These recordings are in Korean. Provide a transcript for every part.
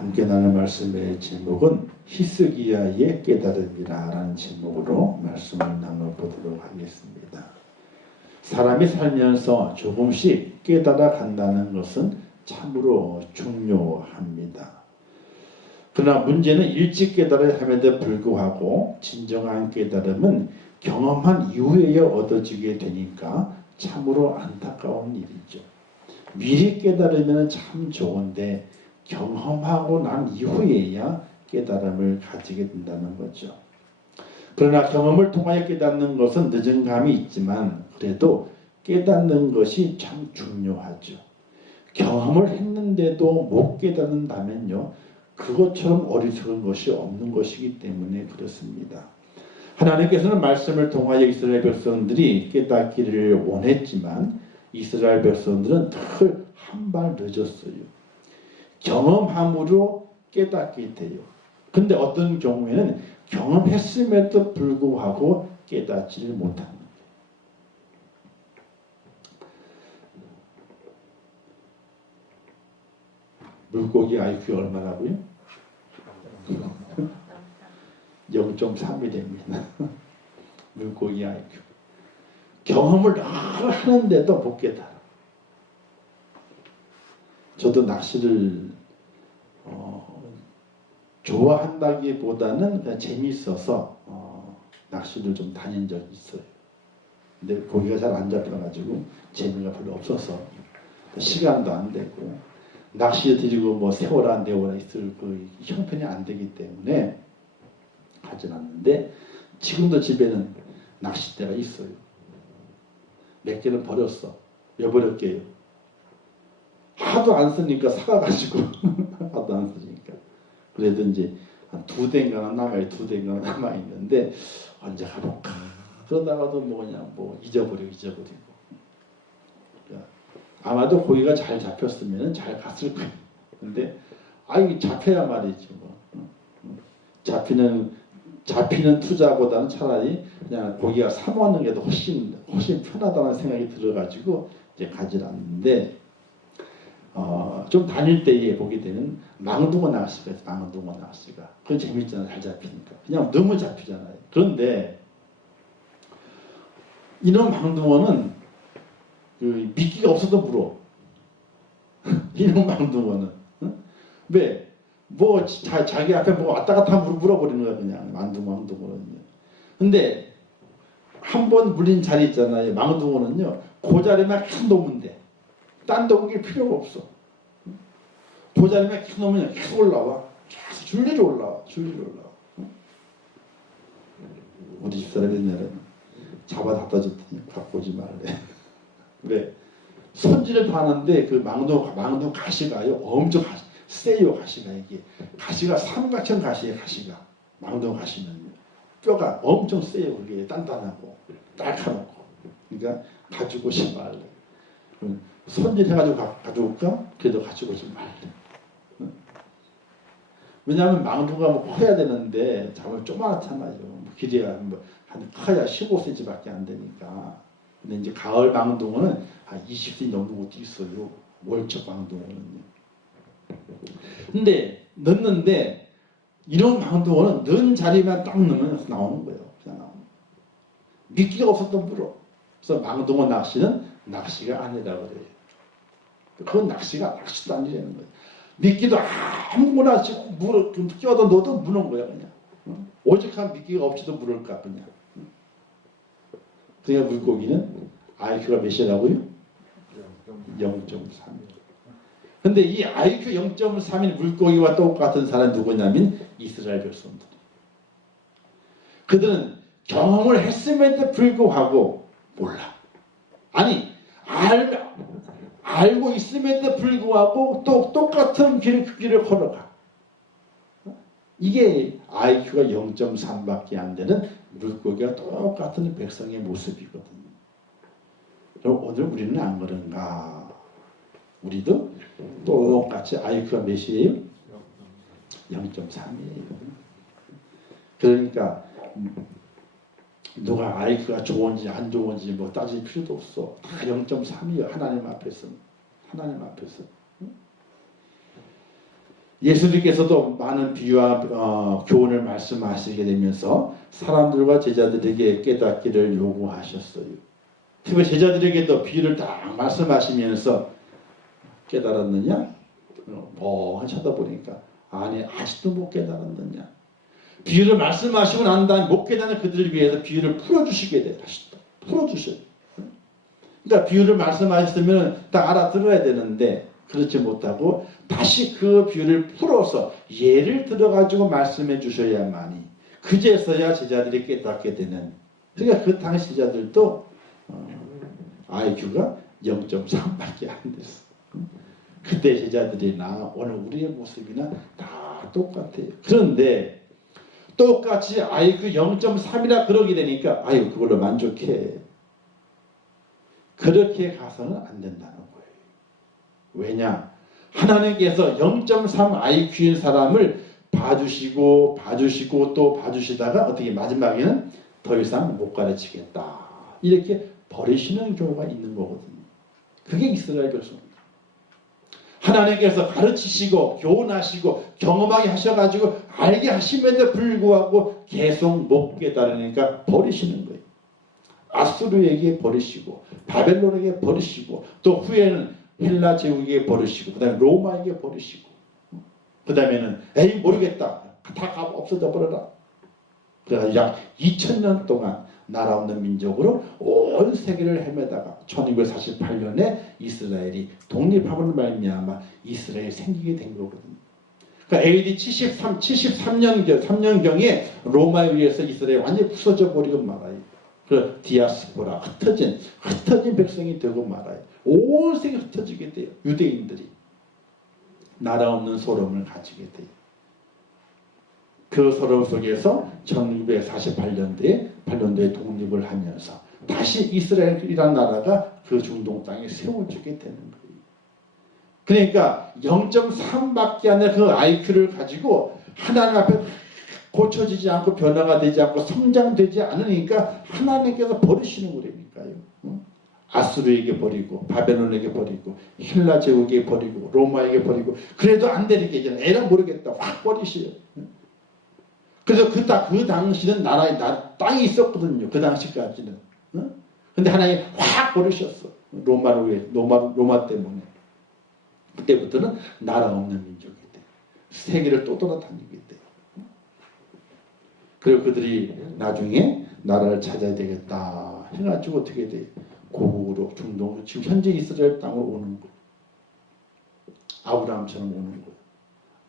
함께 나눌 말씀의 제목은 히스기야의 깨달음이라 라는 제목으로 말씀을 나눠보도록 하겠습니다. 사람이 살면서 조금씩 깨달아 간다는 것은 참으로 중요합니다. 그러나 문제는 일찍 깨달아야 함에도 불구하고 진정한 깨달음은 경험한 이후에야 얻어지게 되니까 참으로 안타까운 일이죠. 미리 깨달으면 참 좋은데 경험하고 난 이후에야 깨달음을 가지게 된다는 거죠. 그러나 경험을 통하여 깨닫는 것은 늦은 감이 있지만 그래도 깨닫는 것이 참 중요하죠. 경험을 했는데도 못 깨닫는다면요, 그것처럼 어리석은 것이 없는 것이기 때문에 그렇습니다. 하나님께서는 말씀을 통하여 이스라엘 백성들이 깨닫기를 원했지만 이스라엘 백성들은 늘 한 발 늦었어요. 경험함으로 깨닫게 돼요. 근데 어떤 경우에는 경험했음에도 불구하고 깨닫지를 못합니다. 물고기 IQ가 얼마라고요? 0.3이 됩니다. 물고기 IQ. 경험을 하는데도 못 깨달아. 저도 낚시를 좋아한다기보다는 그냥 재미있어서 낚시를 좀 다닌 적이 있어요. 근데 고기가 잘 안 잡혀가지고 재미가 별로 없어서 시간도 안 되고 낚시에 들이고 뭐 세워라 내워라 있을 그 형편이 안 되기 때문에 하진 않는데 지금도 집에는 낚싯대가 있어요. 몇 개는 버렸어. 왜 버렸게요? 하도 안 쓰니까 사가가지고 하도 안 쓰니까. 그래도 이제 한 2대인가 남아요. 2대인가 남아있는데 언제 가볼까. 그러다가도 뭐 잊어버리고. 그러니까 아마도 고기가 잘 잡혔으면 잘 갔을 거예요. 근데 잡혀야 말이죠. 잡히는 투자보다는 차라리 그냥 고기가 사 먹는 게 더 훨씬 편하다는 생각이 들어가지고 이제 가지 않는데 좀 다닐 때에 보게 되는 망둥어 낚시가 있어요. 망둥어 낚시가. 그건 재밌잖아요. 잘 잡히니까. 그냥 너무 잡히잖아요. 그런데 이런 망둥어는 그 미끼가 없어도 물어. 이런 망둥어는. 왜? 자기 앞에 왔다 갔다 물어버리는 거야, 그냥. 망둥어는요. 근데 한 번 물린 자리 있잖아요. 망둥어는요. 그 자리만 계속 놓으면 돼. 딴 데 옮길 필요가 없어. 그 자리만 계속 놓으면 계속 올라와. 계속 줄줄이 올라와. 우리 집사람이 옛날에 잡아 갖다 줬더니 갖고 오지 말래. 왜? 손질을 파는데 그 망둥어 가시가요. 엄청 세요. 가시가 이게. 가시가 삼각형 가시예요. 가시가. 망둥어 가시는요. 뼈가 엄청 세요. 그게 단단하고 날카롭고. 그러니까 가지고 오지 말래. 손질해가지고 가져올까? 그래도 가지고 오지 말래. 왜냐하면 망둥어가 커야 되는데 잡으면 조그맣잖아요. 길이가 한 커야 15cm밖에 안 되니까. 근데 이제 가을 망둥어는 한 20cm 넘는 것도 있어요. 월척 망둥어는요. 근데 넣는데 이런 망둥어는 넣은 자리만 딱 넣으면 나오는 거예요. 그냥 나오는 거예요. 미끼가 없었던 물어. 그래서 망둥어 낚시는 낚시가 아니라고 그래요. 그건 낚시도 아니라는 거예요. 미끼도 아무거나 끼워도 넣어도 무는 거야 그냥. 오직한 미끼가 없이도 물을까 그냥. 그러니까 물고기는 IQ가 몇이라고요? 0.3. 근데 이 IQ 0.3인 물고기와 똑같은 사람이 누구냐면 이스라엘 백성들. 그들은 경험을 했음에도 불구하고 몰라. 아니 알고 있음에도 불구하고 또 똑같은 그 길을 걸어가. 이게 IQ가 0.3밖에 안 되는 물고기와 똑같은 백성의 모습이거든요. 그럼 오늘 우리는 안 그런가? 우리도 똑같이 IQ가 몇이에요? 0.3이에요. 그러니까 누가 IQ가 좋은지 안 좋은지 뭐 따질 필요도 없어. 다 0.3이에요. 하나님 앞에서. 예수님께서도 많은 비유와 교훈을 말씀하시게 되면서 사람들과 제자들에게 깨닫기를 요구하셨어요. 특히 제자들에게도 비유를 딱 말씀하시면서 깨달았느냐? 멍 쳐다보니까 아니 아직도 못 깨달았느냐? 비유를 말씀하시고 난 다음에 못 깨닫는 그들을 위해서 비유를 풀어주시게 돼요. 다시 또 풀어주셔요. 그러니까 비유를 말씀하셨으면 딱 알아들어야 되는데 그렇지 못하고 다시 그 비유를 풀어서 예를 들어가지고 말씀해 주셔야만이 그제서야 제자들이 깨닫게 되는. 그러니까 그 당시 제자들도 IQ가 0.3밖에 안 됐어. 그때 제자들이나 오늘 우리의 모습이나 다 똑같아요. 그런데 똑같이 IQ 0.3이라 그러게 되니까 아유 그걸로 만족해. 그렇게 가서는 안 된다는 거예요. 왜냐? 하나님께서 0.3 IQ인 사람을 봐주시고 또 봐주시다가 어떻게 마지막에는 더 이상 못 가르치겠다. 이렇게 버리시는 경우가 있는 거거든요. 그게 이스라엘 백성입니다. 하나님께서 가르치시고 교훈하시고 경험하게 하셔가지고 알게 하심에도 불구하고 계속 못 깨달으니까 버리시는 거예요. 아수르에게 버리시고 바벨론에게 버리시고 또 후에는 헬라 제국에게 버리시고 그 다음에 로마에게 버리시고 그 다음에는 에이 모르겠다 다 없어져 버려라. 그래서 약 2000년 동안 나라 없는 민족으로 온 세계를 헤매다가 1248년에 이스라엘이 독립함으로 말미암아 이스라엘이 생기게 된 거거든요. 그러니까 AD 73년경에 로마에 의해서 이스라엘이 완전히 부서져 버리고 말아요. 그 디아스포라 흩어진 백성이 되고 말아요. 온 세계 흩어지게 돼요. 유대인들이 나라 없는 소름을 가지게 돼요. 그 서름 속에서 1948년도에 독립을 하면서 다시 이스라엘이라는 나라가 그 중동 땅에 세워지게 되는 거예요. 그러니까 0.3밖에 안 되는 그 IQ를 가지고 하나님 앞에 고쳐지지 않고 변화가 되지 않고 성장되지 않으니까 하나님께서 버리시는 거라니까요. 아수르에게 버리고 바벨론에게 버리고 헬라 제국에게 버리고 로마에게 버리고 그래도 안 되니까 이제는 에라 모르겠다 확 버리셔요. 그래서 그 당시는 땅이 있었거든요. 그 당시까지는. 근데 하나님 확 버리셨어. 로마 때문에. 그때부터는 나라 없는 민족이 돼. 세계를 또 돌아다니게 돼. 그리고 그들이 나중에 나라를 찾아야 되겠다 해가지고 어떻게 돼? 고국으로 중동 지금 현재 이스라엘 땅으로 오는 거. 아브라함처럼 오는 거.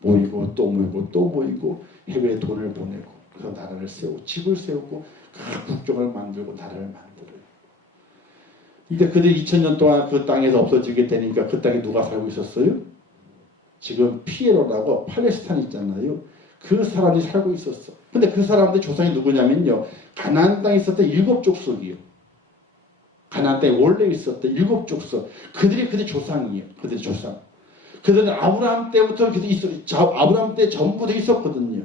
모이고 또 모이고 또 모이고 해외에 돈을 보내고 그래서 나라를 세우고 집을 세우고 그 국경을 만들고 나라를 만들어요. 근데 그들이 2000년 동안 그 땅에서 없어지게 되니까 그 땅에 누가 살고 있었어요? 지금 피에로라고 팔레스타인 있잖아요. 그 사람이 살고 있었어. 근데 그 사람들 조상이 누구냐면요. 가나안 땅에 있었던 7족속이요. 가나안 땅에 원래 있었던 7족속. 그들이 조상이에요. 그들이 조상. 그들은 아브라함 때부터 아브라함 때 전부 다 있었거든요.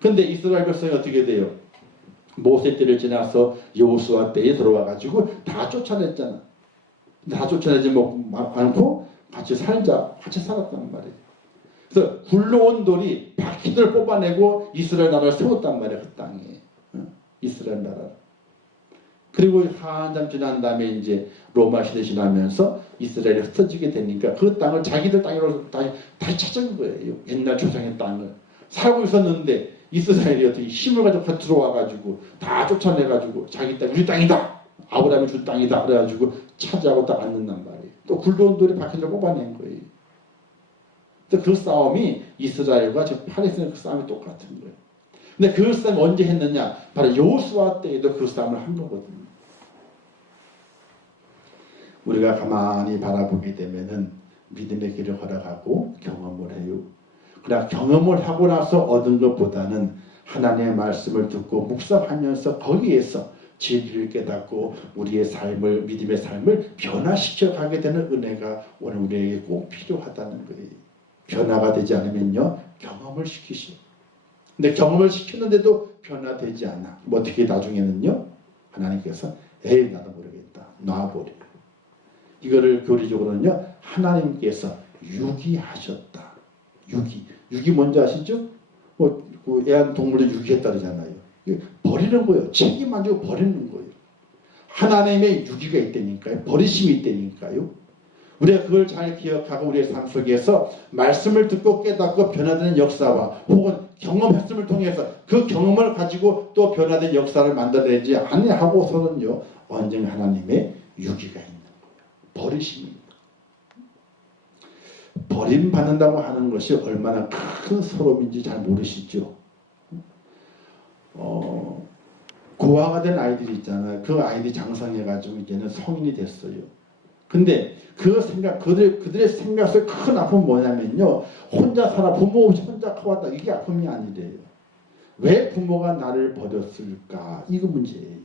근데 이스라엘 백성이 어떻게 돼요? 모세 때를 지나서 여호수아 때에 들어와가지고 다 쫓아냈잖아. 다 쫓아내지 않고 같이 살았단 말이에요. 그래서 굴러온 돌이 바퀴들 뽑아내고 이스라엘 나라를 세웠단 말이에요. 그 땅에. 이스라엘 나라를. 그리고 한참 지난 다음에 이제 로마 시대 지나면서 이스라엘이 흩어지게 되니까 그 땅을 자기들 땅으로 다시 찾은 거예요. 옛날 조상의 땅을. 살고 있었는데 이스라엘이 어떻게 힘을 가지고 들어와가지고 다 쫓아내가지고 자기 땅, 우리 땅이다! 아브라함이 준 땅이다! 그래가지고 차지하고 딱 앉는단 말이에요. 또 굴러온 돌이 바퀴를 뽑아낸 거예요. 그 싸움이 이스라엘과 지금 팔레스타인 그 싸움이 똑같은 거예요. 근데 그 싸움이 언제 했느냐? 바로 여호수아 때에도 그 싸움을 한 거거든요. 우리가 가만히 바라보게 되면은 믿음의 길을 걸어가고 경험을 해요. 그러나 경험을 하고 나서 얻은 것보다는 하나님의 말씀을 듣고 묵상하면서 거기에서 진리를 깨닫고 우리의 삶을, 믿음의 삶을 변화시켜 가게 되는 은혜가 오늘 우리에게 꼭 필요하다는 거예요. 변화가 되지 않으면요, 경험을 시키시오. 근데 경험을 시켰는데도 변화되지 않아. 뭐 어떻게 나중에는요, 하나님께서 에이 나도 모르겠다. 놔버려. 이거를 교리적으로는요, 하나님께서 유기하셨다. 육이 뭔지 아시죠? 그 애완동물을 유기했다 그러잖아요. 버리는 거예요. 책임 안 지고 버리는 거예요. 하나님의 유기가 있다니까요. 버리심이 있다니까요. 우리가 그걸 잘 기억하고 우리의 삶 속에서 말씀을 듣고 깨닫고 변화되는 역사와 혹은 경험했음을 통해서 그 경험을 가지고 또 변화된 역사를 만들어내지 아니하고서는요, 언젠가 하나님의 유기가 있는 거예요. 버리심입니다. 버림받는다고 하는 것이 얼마나 큰 서러움인지 잘 모르시죠. 고아가 된 아이들이 있잖아요. 그 아이들이 장성해가지고 이제는 성인이 됐어요. 근데 그들의 생각 속에 큰 아픔은 뭐냐면요, 혼자 살아, 부모 없이 혼자 커왔다. 이게 아픔이 아니래요. 왜 부모가 나를 버렸을까? 이거 문제예요.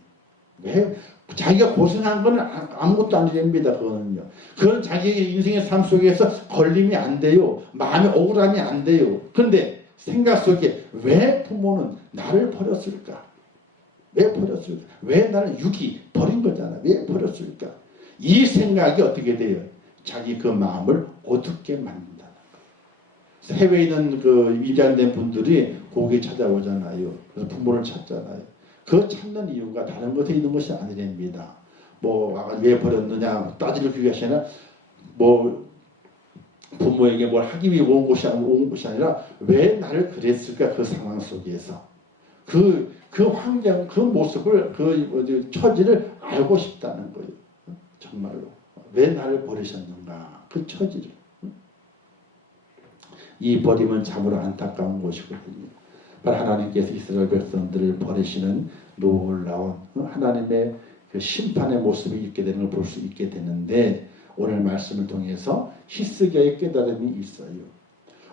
왜? 자기가 고생한 건 아무것도 아니랍니다. 그거는요. 그건 자기의 인생의 삶 속에서 걸림이 안 돼요. 마음에 억울함이 안 돼요. 그런데 생각 속에 왜 부모는 나를 버렸을까? 왜 버렸을까? 왜 나를 버린 거잖아. 왜 버렸을까? 이 생각이 어떻게 돼요? 자기 그 마음을 어둡게 만든다는 거예요. 해외에 있는 그 입양된 분들이 거기 찾아오잖아요. 그래서 부모를 찾잖아요. 그 찾는 이유가 다른 것에 있는 것이 아니랍니다. 왜 버렸느냐 따질 그것이 아니라 부모에게 뭘 하기 위해 온 것이 아니라 왜 나를 그랬을까? 그 상황 속에서 그 환경, 그 모습을, 그 처지를 알고 싶다는 거예요. 정말로 왜 나를 버리셨는가? 그 처지를. 이 버림은 참으로 안타까운 것이거든요. 바로 하나님께서 이스라엘 백성들을 버리시는 놀라운 하나님의 그 심판의 모습이 있게 되는 걸 볼 수 있게 되는데, 오늘 말씀을 통해서 히스기야의 깨달음이 있어요.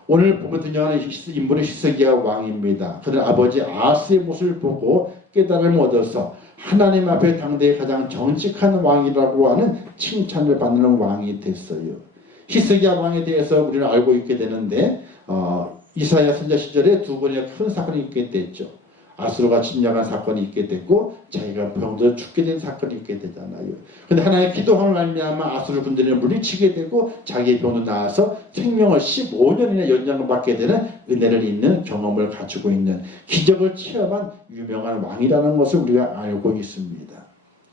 오늘 보면 등장하는 인물은 히스기야 왕입니다. 그는 아버지 아하스의 모습을 보고 깨달음을 얻어서 하나님 앞에 당대의 가장 정직한 왕이라고 하는 칭찬을 받는 왕이 됐어요. 히스기야 왕에 대해서 우리는 알고 있게 되는데, 이사야 선지자 시절에 두 번이나 큰 사건이 있게 됐죠. 아수르가 침략한 사건이 있게 됐고, 자기가 병들어 죽게 된 사건이 있게 되잖아요. 그런데 하나님의 기도함을 말미암아 아수르 군대를 물리치게 되고, 자기의 병도 나아서 생명을 15년이나 연장을 받게 되는 은혜를 있는 경험을 가지고 있는 기적을 체험한 유명한 왕이라는 것을 우리가 알고 있습니다.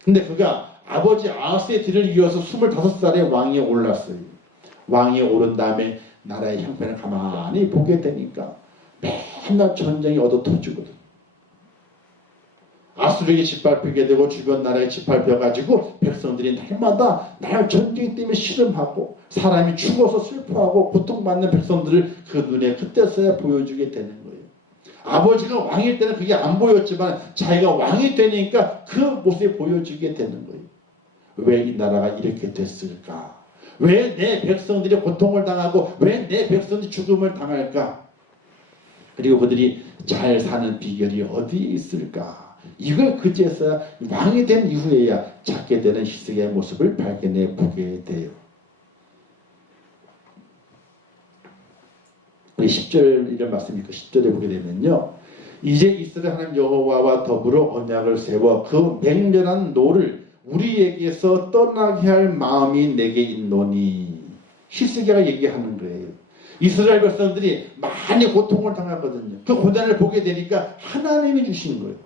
근데 그가 아버지 아하스의 뒤를 이어서 25살에 왕위에 올랐어요. 왕위에 오른 다음에 나라의 형편을 가만히 보게 되니까 맨날 전쟁이 얻어 터지거든. 아수르에게 짓밟히게 되고 주변 나라에 짓밟혀가지고 백성들이 날마다 나라 전쟁 때문에 씨름하고 사람이 죽어서 슬퍼하고 고통받는 백성들을 그 눈에 그때서야 보여주게 되는 거예요. 아버지가 왕일 때는 그게 안 보였지만 자기가 왕이 되니까 그 모습이 보여지게 되는 거예요. 왜 이 나라가 이렇게 됐을까? 왜 내 백성들이 고통을 당하고 왜 내 백성들이 죽음을 당할까? 그리고 그들이 잘 사는 비결이 어디에 있을까? 이걸 그제서야 왕이 된 이후에야 찾게 되는 히스기야의 모습을 발견해 보게 돼요. 10절 이런 말씀이 있고 10절에 보게 되면요, 이제 이스라엘 하나님 여호와와 더불어 언약을 세워 그 맹렬한 노를 우리에게서 떠나게 할 마음이 내게 있노니. 히스기야가 얘기하는 거예요. 이스라엘 백성들이 많이 고통을 당하거든요. 그 고난을 보게 되니까 하나님이 주신 거예요.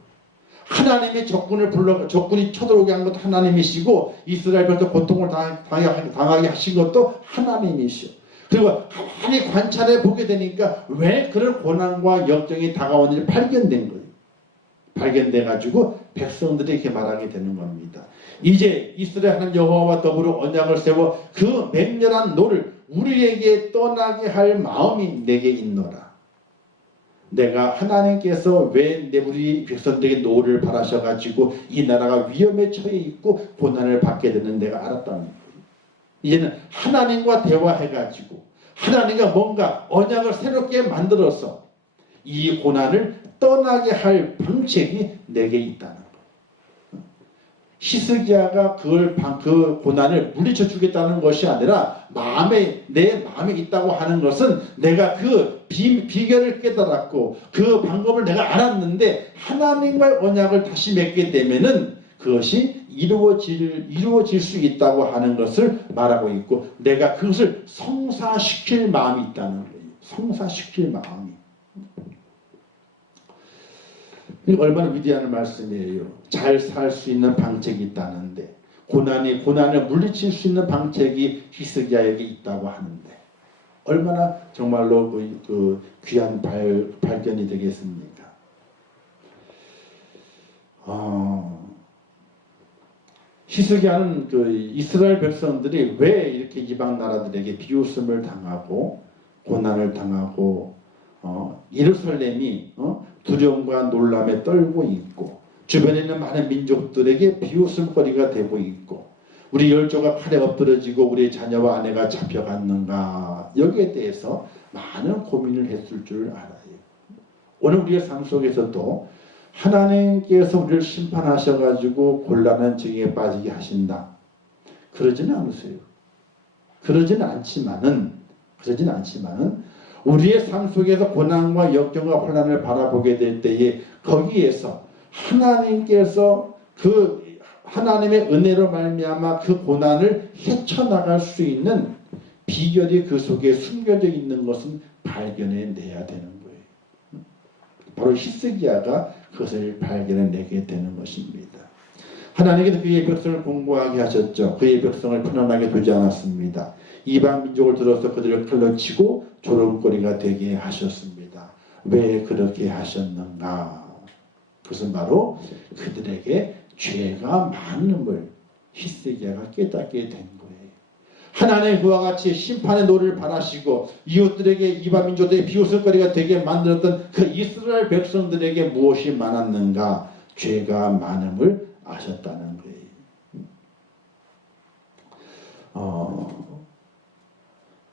하나님의 적군이 쳐들어오게 한 것도 하나님이시고, 이스라엘 백성 고통을 당하게 하신 것도 하나님이시오. 그리고 가만히 관찰해 보게 되니까 왜 그런 고난과 역경이 다가오는지 발견된 거예요. 발견돼 가지고 백성들이 이렇게 말하게 되는 겁니다. 이제 이스라엘 하나님 여호와와 더불어 언약을 세워 그 맹렬한 노를 우리에게 떠나게 할 마음이 내게 있노라. 내가 하나님께서 왜 우리 백성들에게 노를 바라셔가지고 이 나라가 위험에 처해 있고 고난을 받게 되는 내가 알았다는 거예요. 이제는 하나님과 대화해가지고 하나님과 뭔가 언약을 새롭게 만들어서 이 고난을 떠나게 할 방책이 내게 있다는 거예요. 히스기야가 그 고난을 물리쳐 주겠다는 것이 아니라 내 마음에 있다고 하는 것은 내가 그 비결을 깨달았고 그 방법을 내가 알았는데 하나님과의 언약을 다시 맺게 되면은 그것이 이루어질 수 있다고 하는 것을 말하고 있고, 내가 그것을 성사시킬 마음이 있다는 거예요. 성사시킬 마음이. 얼마나 위대한 말씀이에요. 잘 살 수 있는 방책이 있다는데 고난을 물리칠 수 있는 방책이 히스기야에게 있다고 하는데 얼마나 정말로 그 귀한 발견이 되겠습니까? 히스기야는 그 이스라엘 백성들이 왜 이렇게 이방 나라들에게 비웃음을 당하고 고난을 당하고 예루살렘이 두려움과 놀람에 떨고 있고 주변에 있는 많은 민족들에게 비웃음거리가 되고 있고 우리 열조가 칼에 엎드러지고 우리 자녀와 아내가 잡혀갔는가 여기에 대해서 많은 고민을 했을 줄 알아요. 오늘 우리의 삶 속에서도 하나님께서 우리를 심판하셔가지고 곤란한 증에 빠지게 하신다. 그러지는 않으세요. 그러지는 않지만은 우리의 삶 속에서 고난과 역경과 혼란을 바라보게 될 때에 거기에서 하나님께서 그 하나님의 은혜로 말미암아 그 고난을 헤쳐나갈 수 있는 비결이 그 속에 숨겨져 있는 것은 발견해내야 되는 거예요. 바로 히스기야가 그것을 발견해내게 되는 것입니다. 하나님께서 그의 백성을 공고하게 하셨죠. 그의 백성을 편안하게 두지 않았습니다. 이방 민족을 들어서 그들을 칼로 치고 조롱거리가 되게 하셨습니다. 왜 그렇게 하셨는가? 그것은 바로 그들에게 죄가 많음을 히스기야가 깨닫게 된 거예요. 하나님 그와 같이 심판의 노를 바라시고 이웃들에게 이방 민족들의 비웃을거리가 되게 만들었던 그 이스라엘 백성들에게 무엇이 많았는가? 죄가 많음을 아셨다는 거예요.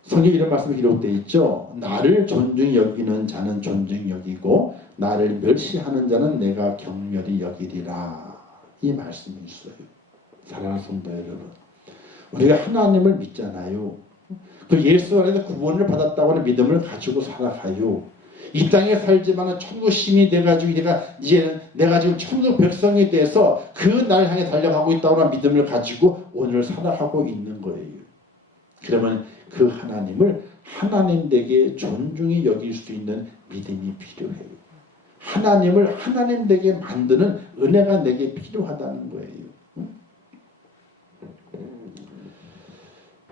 성경에 이런 말씀이 기록되어 있죠. 나를 존중히 여기는 자는 존중히 여기고 나를 멸시하는 자는 내가 경멸히 여기리라. 이 말씀이 있어요. 사랑하는 성도 여러분, 우리가 하나님을 믿잖아요. 그 예수 안에서 구원을 받았다고 하는 믿음을 가지고 살아가요. 이 땅에 살지만은 천국 시민이 돼가지고 내가 지금 천국 백성이 돼서 그 날 향해 달려가고 있다고 하는 믿음을 가지고 오늘 살아가고 있는 거예요. 그러면 그 하나님을 하나님 되게 존중히 여길 수 있는 믿음이 필요해요. 하나님을 하나님 되게 만드는 은혜가 내게 필요하다는 거예요.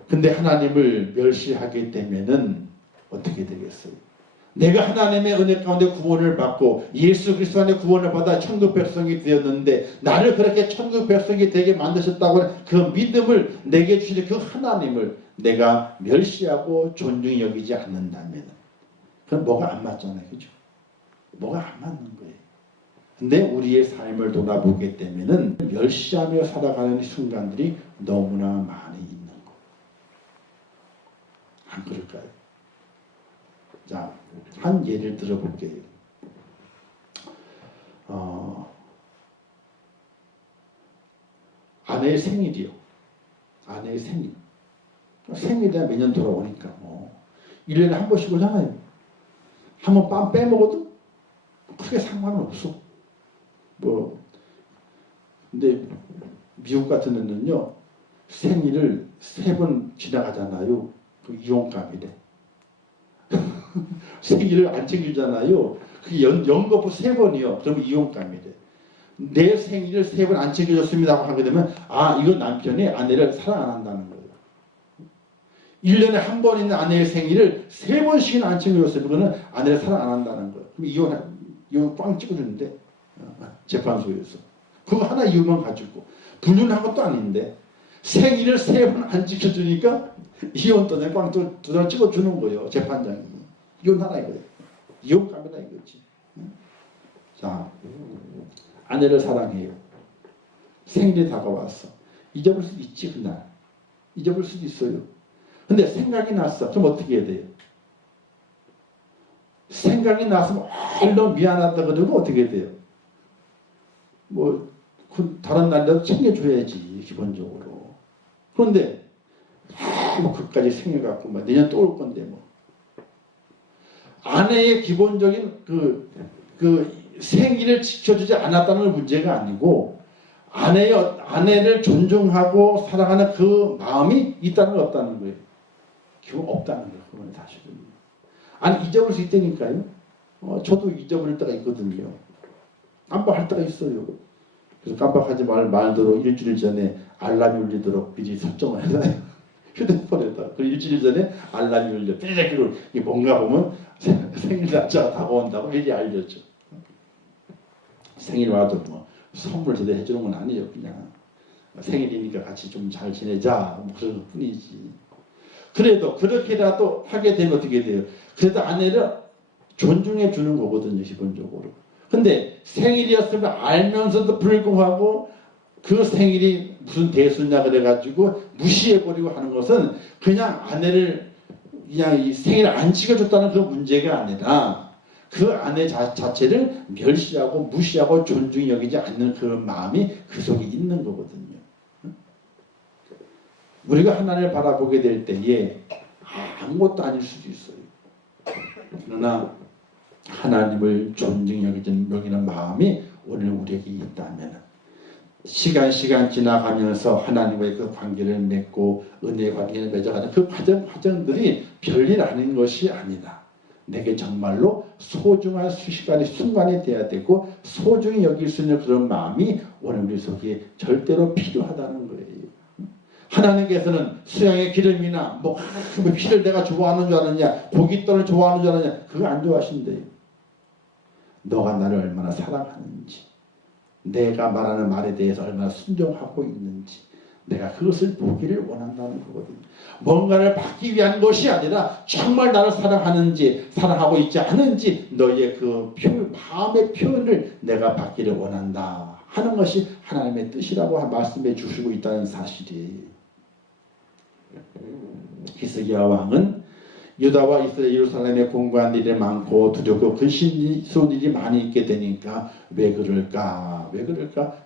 근데 하나님을 멸시하게 되면은 어떻게 되겠어요? 내가 하나님의 은혜 가운데 구원을 받고 예수 그리스도 안에 구원을 받아 천국 백성이 되었는데 나를 그렇게 천국 백성이 되게 만드셨다고 하는 그 믿음을 내게 주신 그 하나님을 내가 멸시하고 존중히 여기지 않는다면 그건 뭐가 안 맞잖아요. 그죠? 뭐가 안 맞는 거예요. 근데 우리의 삶을 돌아보게 되면은 멸시하며 살아가는 순간들이 너무나 많이 있는 거예요. 안 그럴까요? 자, 한 예를 들어볼게요. 아내의 생일이요. 아내의 생일. 생일이야 매년 돌아오니까 뭐 1년에 한 번씩 오잖아요. 한 번 빵 빼먹어도 크게 상관은 없어. 근데 미국 같은 데는요 생일을 3번 지나가잖아요. 그 이혼감이래. 생일을 안 챙기잖아요. 그 연거푸 3번이요. 그럼 이혼감이래. 내 생일을 3번 안 챙겨줬습니다 하게 되면 이건 남편이 아내를 사랑 안 한다는 거예요. 1년에 한 번 있는 아내의 생일을 3번씩이나 안 챙겨줬어요. 그거는 아내를 사랑 안 한다는 거예요. 그럼 이혼 꽝 찍어주는데 재판소에서 그거 하나 이유만 가지고 불륜한 것도 아닌데 생일을 3번 안 지켜주니까 이혼 또는 꽝 두 장 찍어주는 거예요. 재판장이. 이혼 하나 이거예요. 이혼감이다 이거지. 자, 아내를 사랑해요. 생일이 다가왔어. 잊어버릴 수도 있지 그날. 잊어버릴 수도 있어요. 근데 생각이 났어. 그럼 어떻게 해야 돼요? 생각이 났으면 너무 미안하다 그러고 어떻게 해야 돼요? 다른 날이라도 챙겨줘야지 기본적으로. 그런데 그까지 생겨갖고 내년 또 올 건데 아내의 기본적인 그 생일을 지켜주지 않았다는 문제가 아니고 아내를 존중하고 사랑하는 그 마음이 있다는 거 없다는 거예요. 기본 없다는 거예요. 그건 사실은. 아니 잊어버릴 수 있다니까요. 저도 잊어버릴 때가 있거든요. 깜빡할 때가 있어요. 그래서 깜빡하지 말도록 일주일 전에 알람이 울리도록 미리 설정을 해놔요. 휴대폰에다. 그 일주일 전에 알람이 울려. 삐리리리로 뭔가 보면 생일 날짜가 다가온다고 미리 알려줘. 생일 와도 뭐 선물 제대로 해주는 건 아니에요. 그냥 생일이니까 같이 좀 잘 지내자 뭐 그런 뿐이지. 그래도 그렇게라도 하게 되면 어떻게 돼요? 그래도 아내를 존중해 주는 거거든요. 기본적으로. 근데 생일이었으면 알면서도 불구하고 그 생일이 무슨 대수냐 그래가지고 무시해버리고 하는 것은 그냥 아내를 그냥 이 생일 안 지켜줬다는 그 문제가 아니라 그 아내 자체를 멸시하고 무시하고 존중히 여기지 않는 그 마음이 그 속에 있는 거거든요. 우리가 하나님을 바라보게 될 때에 아무것도 아닐 수도 있어요. 그러나 하나님을 존중히 여기는 마음이 오늘 우리에게 있다면 시간 지나가면서 하나님과의 그 관계를 맺고 은혜의 관계를 맺어가는 그 과정들이 별일 아닌 것이 아니다. 내게 정말로 소중한 순간이 돼야 되고 소중히 여길 수 있는 그런 마음이 오늘 우리 속에 절대로 필요하다는 거예요. 하나님께서는 수양의 기름이나 뭐 피를 내가 좋아하는 줄 아느냐, 고깃돌을 좋아하는 줄 아느냐, 그거 안 좋아하신대요. 너가 나를 얼마나 사랑하는지, 내가 말하는 말에 대해서 얼마나 순종하고 있는지, 내가 그것을 보기를 원한다는 거거든요. 뭔가를 받기 위한 것이 아니라 정말 나를 사랑하는지, 사랑하고 있지 않은지 너희의 그 마음의 표현을 내가 받기를 원한다 하는 것이 하나님의 뜻이라고 말씀해 주시고 있다는 사실이. 히스기야 왕은 유다와 이스라엘 예루살렘에 공고한 일이 많고 두렵고 근심스러운 일이 많이 있게 되니까 왜 그럴까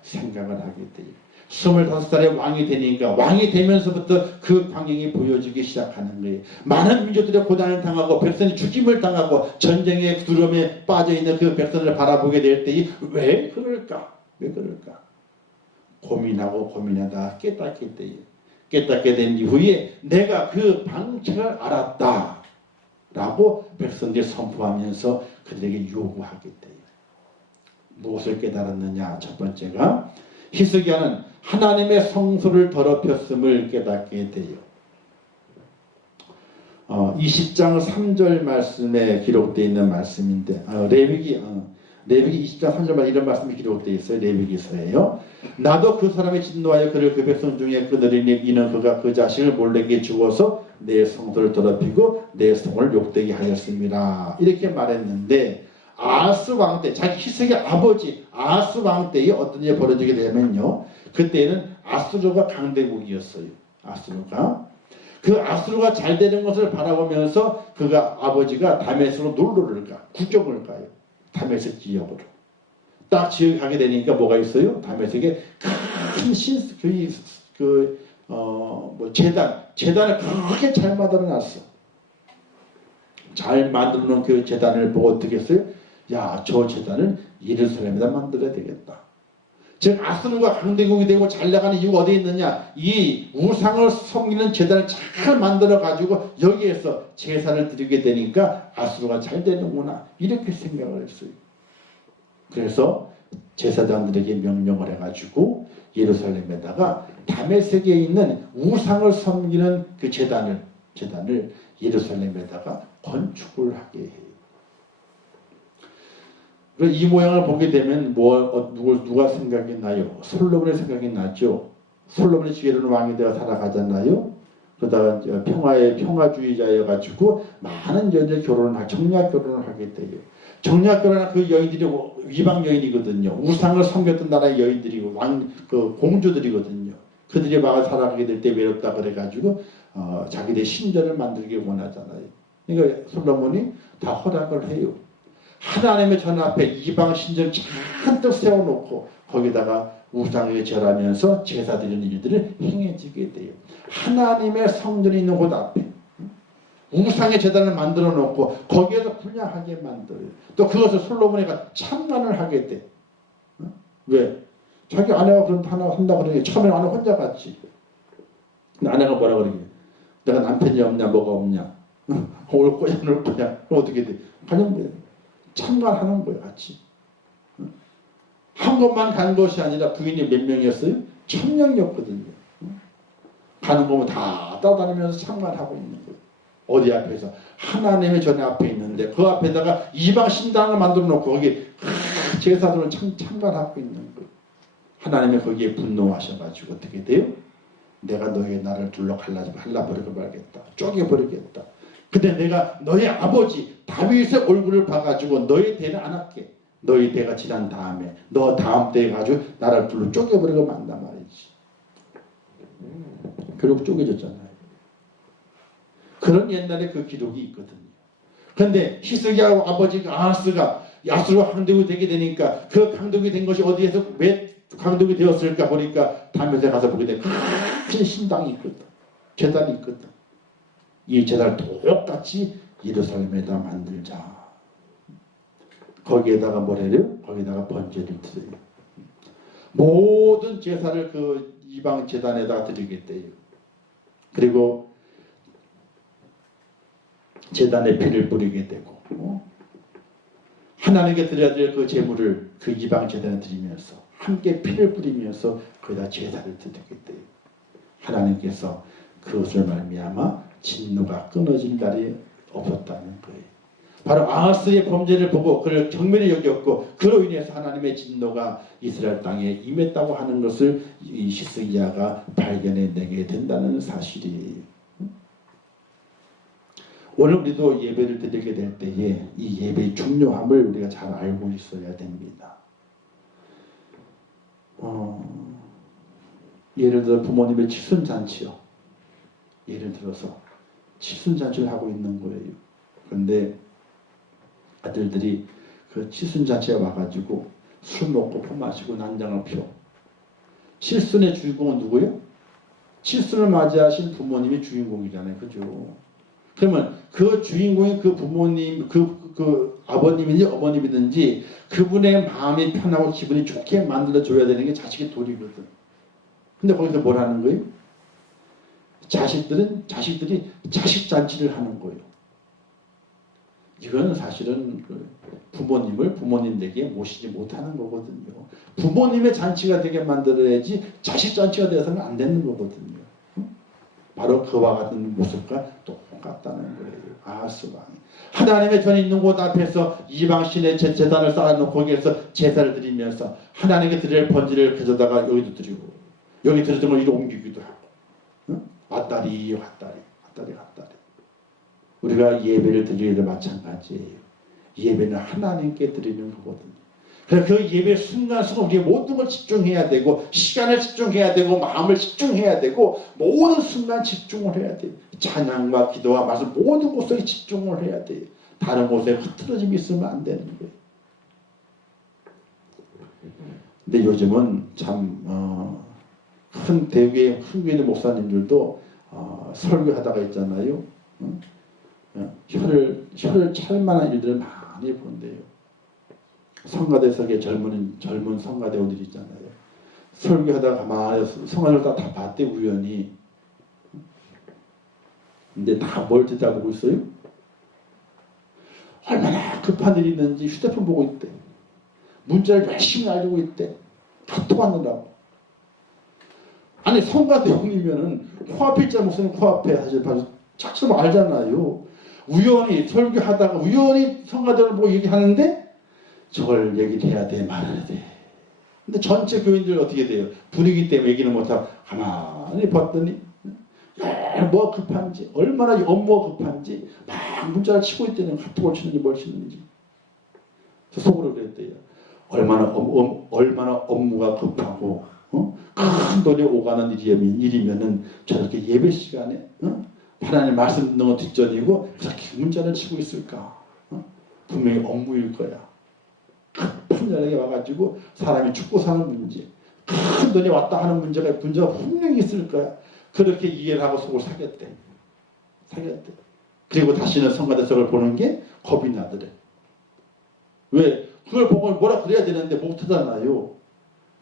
생각을 하게 돼요. 25살에 왕이 되니까 왕이 되면서부터 그 광경이 보여지기 시작하는 거예요. 많은 민족들의 고난을 당하고 백성이 죽임을 당하고 전쟁의 두려움에 빠져있는 그 백성을 바라보게 될 때에 왜 그럴까 고민하다 깨닫게 돼요. 깨닫게 된 이후에 내가 그 방책을 알았다 라고 백성들이 선포하면서 그들에게 요구하게 돼요. 무엇을 깨달았느냐? 첫 번째가 히스기야는 하나님의 성소를 더럽혔음을 깨닫게 돼요. 20장 3절 말씀에 기록되어 있는 말씀인데 레위기 20장 3절만 이런 말씀이 기록되어 있어요. 레위기서예요. 나도 그 사람의 진노하여 그를 그 백성 중에 끊으리니 이는 그가 그 자식을 몰래게 죽어서 내 성소를 더럽히고 내 성을 욕되게 하였습니다. 이렇게 말했는데 아하스 왕 때, 자기 히스기야 아버지 아하스 왕 때에 어떤 일이 벌어지게 되면요, 그때는 아수르가 강대국이었어요. 그 아수르가 잘 되는 것을 바라보면서 그가 아버지가 다메섹으로 놀러를 가, 구경을 가요. 다메섹 지역으로 딱 지역에 가게 되니까 뭐가 있어요? 다메섹에 큰 재단을 그렇게 잘 만들어놨어. 잘 만들어놓은 그 재단을 보고 어떻게 했어요? 야, 저 재단을 예루살렘에다 만들어야 되겠다. 즉 아수르가 강대국이 되고 잘 나가는 이유가 어디에 있느냐? 이 우상을 섬기는 재단을 잘 만들어 가지고 여기에서 제사를 드리게 되니까 아수르가 잘 되는구나, 이렇게 생각을 했어요. 그래서 제사장들에게 명령을 해가지고 예루살렘에다가 다메섹에 있는 우상을 섬기는 그 재단을 예루살렘에다가 건축을 하게 해요. 이 모양을 보게 되면 누가 생각이 나요? 솔로몬의 생각이 나죠. 솔로몬이 지혜로운 왕이 되어 살아가잖아요. 그러다가 평화주의자여가지고 많은 여자 정략 결혼을 하게 돼요. 정략 결혼한 그 여인들이 이방 여인이거든요. 우상을 섬겼던 나라의 여인들이고 공주들이거든요. 그들이 막 살아가게 될 때 외롭다 그래가지고 자기들 신전을 만들기 원하잖아요. 그러니까 솔로몬이 다 허락을 해요. 하나님의 전 앞에 이방 신전 잔뜩 세워놓고 거기다가 우상에게 절하면서 제사 드리는 일들을 행해지게 돼요. 하나님의 성전이 있는 곳 앞에 우상의 제단을 만들어 놓고 거기에서 분양하게 만들어요. 또 그것을 솔로몬이 참관을 하게 돼. 왜? 자기 아내가 그런 하나 한다 그러니 처음에 아내 혼자 갔지. 근데 아내가 뭐라 그러게? 내가 남편이 없냐 뭐가 없냐? 올 거냐 안 올 거냐. 그럼 어떻게 돼? 그냥 참관하는 거예요. 같이. 한 번만 간 것이 아니라 부인이 몇 명이었어요? 1000명이었거든요. 가는 거면 다 따라다니면서 참관하고 있는 거예요. 어디 앞에서? 하나님의 전에 앞에 있는데 그 앞에다가 이방 신당을 만들어 놓고 거기 제사들은 참관하고 있는 거예요. 하나님이 거기에 분노하셔가지고 어떻게 돼요? 내가 너의 나를 둘러 갈라버리고 말겠다. 쪼개버리겠다. 근데 내가 너의 아버지 다윗의 얼굴을 봐가지고 너의 대를 안 할게. 너희 대가 지난 다음에 너 다음 때에 가지고 나를 둘러 쪼개버리고 만단 말이지. 결국 쪼개졌잖아요. 그런 옛날에 그 기록이 있거든요. 그런데 히스기야하고 아버지 아하스가 야수로 강독이 되게 되니까 그 강독이 된 것이 어디에서 왜 강독이 되었을까 보니까 다윗에 가서 보게 되면 큰 신당이 있거든. 제단이 있거든. 이 제단을 똑같이 예루살렘에다 만들자. 거기에다가 뭐래요? 거기다가 번제를 드려요. 모든 제사를 그 이방 제단에다 드리겠대요. 그리고 제단에 피를 뿌리게 되고 하나님께 드려야 될 그 제물을 그 이방 제단에 드리면서 함께 피를 뿌리면서 거기다 제사를 드리겠대요. 하나님께서 그것을 말미암아 진노가 끊어진 날이 없었다는 거예요. 바로 아하스의 범죄를 보고 그를 경멸히 여겼고 그로 인해서 하나님의 진노가 이스라엘 땅에 임했다고 하는 것을 이 히스기야가 발견해내게 된다는 사실이에요. 오늘 우리도 예배를 드리게 될 때에 이 예배의 중요함을 우리가 잘 알고 있어야 됩니다. 예를 들어 부모님의 칠순잔치요. 예를 들어서 칠순잔치를 하고 있는 거예요. 그런데 아들들이 그 칠순잔치에 와가지고 술 먹고 표 마시고 난장을 펴. 칠순의 주인공은 누구예요? 칠순을 맞이하신 부모님이 주인공이잖아요. 그죠? 그러면 그 주인공이 그 부모님, 그 아버님이든지 어머님이든지 그분의 마음이 편하고 기분이 좋게 만들어줘야 되는 게 자식의 도리거든. 근데 거기서 뭘 하는 거예요? 자식들이 자식잔치를 하는 거예요. 이거는 사실은 부모님을 부모님 댁에 모시지 못하는 거거든요. 부모님의 잔치가 되게 만들어야지 자식 잔치가 되어서는 안 되는 거거든요. 바로 그와 같은 모습과 똑같다는 거예요. 아하스 왕이 하나님의 전이 있는 곳 앞에서 이방신의 제단을 쌓아놓고 거기에서 제사를 드리면서 하나님께 드릴 번제를 가져다가 여기도 드리고 여기 드렸던 걸 이리 옮기기도 하고 왔다리 우리가 예배를 드리는 게 마찬가지예요. 예배는 하나님께 드리는 거거든요. 그래서 그 예배 순간순간 우리가 모든 걸 집중해야 되고 시간을 집중해야 되고 마음을 집중해야 되고 모든 순간 집중을 해야 돼요. 찬양과 기도와 말씀 모든 곳에 집중을 해야 돼요. 다른 곳에 흐트러짐이 있으면 안 되는 거예요. 근데 요즘은 참 큰 대교회 흥교인의 목사님들도 설교하다가 있잖아요. 혀를 찰 만한 일들을 많이 본대요. 성가대석에 젊은 성가대원들이 있잖아요. 설교하다가 가만히 성가대를 다 봤대 우연히. 근데 다 뭘 들여다보고 있어요? 얼마나 급한 일이 있는지 휴대폰 보고 있대. 문자를 열심히 알고 있대. 카톡하느라고. 아니 성가대원이면은 코앞에 있지 않으면 코앞에 사실 바로 착수면 알잖아요. 우연히 설교하다가 우연히 성가대원을 보고 얘기하는데 저걸 얘기를 해야 돼 말아야 돼. 근데 전체 교인들 어떻게 돼요? 분위기 때문에 얘기를 못하고 가만히 봤더니 뭐 급한지 얼마나 업무가 급한지 막 문자를 치고 있다는 카톡을 치는지 뭘 치는지 속으로 그랬대요. 얼마나 업무가 급하고 큰 돈이 오가는 일이면은 저렇게 예배 시간에 하나님 말씀 듣는 건 뒷전이고 그렇게 문자를 치고 있을까? 분명히 업무일 거야. 급한 연락이 와가지고 사람이 죽고 사는 문제, 큰 돈이 왔다 하는 문제가 분명히 있을 거야. 그렇게 이해를 하고 속을 사겼대. 그리고 다시는 성가대석을 보는 게 겁이 나더래. 왜? 그걸 보고 뭐라 그래야 되는데 못하잖아요.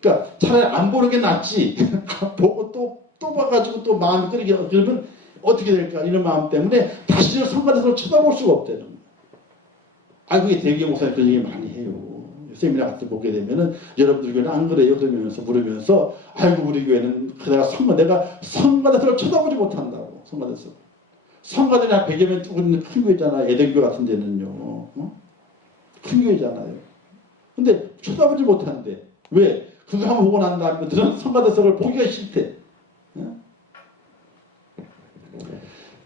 그러니까 차라리 안 보는 게 낫지. 보고 또 봐가지고 또 마음이 끓이게 그러면 어떻게 될까 이런 마음 때문에 다시는 성가대성을 쳐다볼 수가 없다는 거예요. 그게 대개 목사님 그런 얘기 많이 해요. 세미나 같은 거 보게 되면은 여러분들 교회는 안 그래요? 그러면서 물으면서 아이고 우리 교회는 내가 성가대성을 쳐다보지 못한다고. 성가대성. 성가대는 한 100여 명 두고 있는 큰 교회잖아. 예대교 같은 데는요. 큰 교회잖아요. 근데 쳐다보지 못하는데 왜? 그거 한번 보고 난 다음에 들은 성가대성을 보기가 싫대.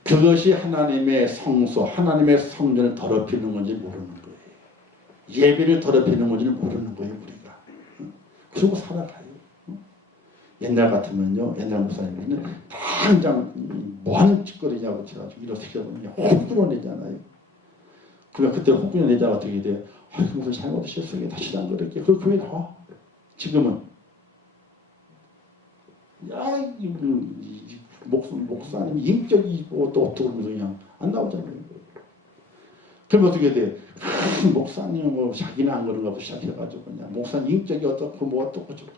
그것이 하나님의 성소, 하나님의 성전을 더럽히는 건지 모르는 거예요. 예배를 더럽히는 건지 모르는 거예요, 우리가. 그러고 살아가요. 옛날 같으면요, 옛날 목사님들은 당장 뭐하는 짓거리냐고 제가지고 이렇게 보면 혹끊어내잖아요. 그러면 그때 혹끊어내자가 어떻게 돼요? 아이고, 무슨 잘못하셨어요. 다시 안 그럴게. 그 교회 나와. 지금은. 목사님 인격이고 또 어떻게 보면 그냥 안 나오잖아요. 그러면 어떻게 돼? 목사님 뭐 자기는 안 그런가 보 시작해가지고 그냥 목사님 인격이 어떻고 뭐 어떻고 저렇고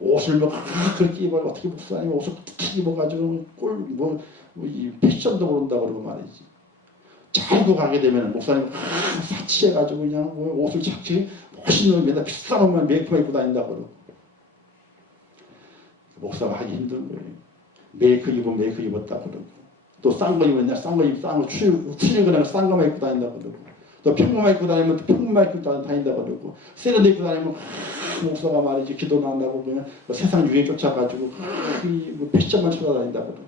옷을 뭐 그렇게 입어 어떻게 목사님 옷을 그렇게 입어가지고 이 패션도 모른다 그러고 말이지. 잘고 가게 되면 목사님 사치해가지고 그냥 뭐 옷을 착지 멋있는 맨날 비싼 옷만 메이크업 입고 다닌다 그러고 목사가 하기 힘든 거예요. 메이크 입으면 메이크 입었다 그러고 또 싼 거 입으면 싼 거 출입근에 싼 거만 입고 다닌다 그러고 또 평범한 입고 다니면 또 평범한 입고 다닌다 그러고 세련돼 입고 다니면 목사가 말이지 기도는 안 하고 그냥 세상 유행 쫓아가지고 뭐 패션만 찾아다닌다 그러고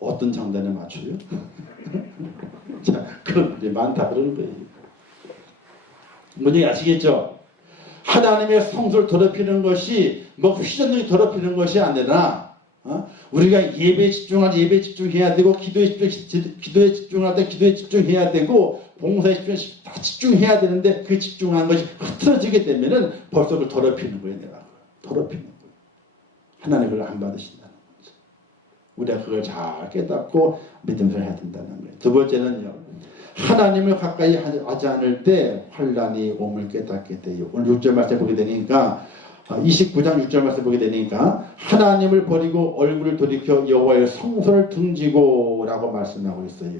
어떤 장단에 맞춰요? 자, 그런 게 많다 그러는 거예요. 뭔지 아시겠죠? 하나님의 성소를 더럽히는 것이 뭐 휘젓는 더럽히는 것이 아니라 우리가 예배에 집중해야 되고 기도에 집중할 때 기도에 집중해야 되고 봉사에 다 집중해야 되는데 그 집중하는 것이 흐트러지게 되면은 벌써 그걸 더럽히는 거예요. 내가 더럽히는 거예요. 하나님 그걸 안 받으신다는 거죠. 우리가 그걸 잘 깨닫고 믿음을 해야 된다는 거예요. 두 번째는요. 하나님을 가까이 하지 않을 때 환란이 옴을 깨닫게 돼요. 오늘 6절 말씀 보게 되니까 29장 6절 말씀 보게 되니까 하나님을 버리고 얼굴을 돌이켜 여호와의 성소를 등지고 라고 말씀하고 있어요.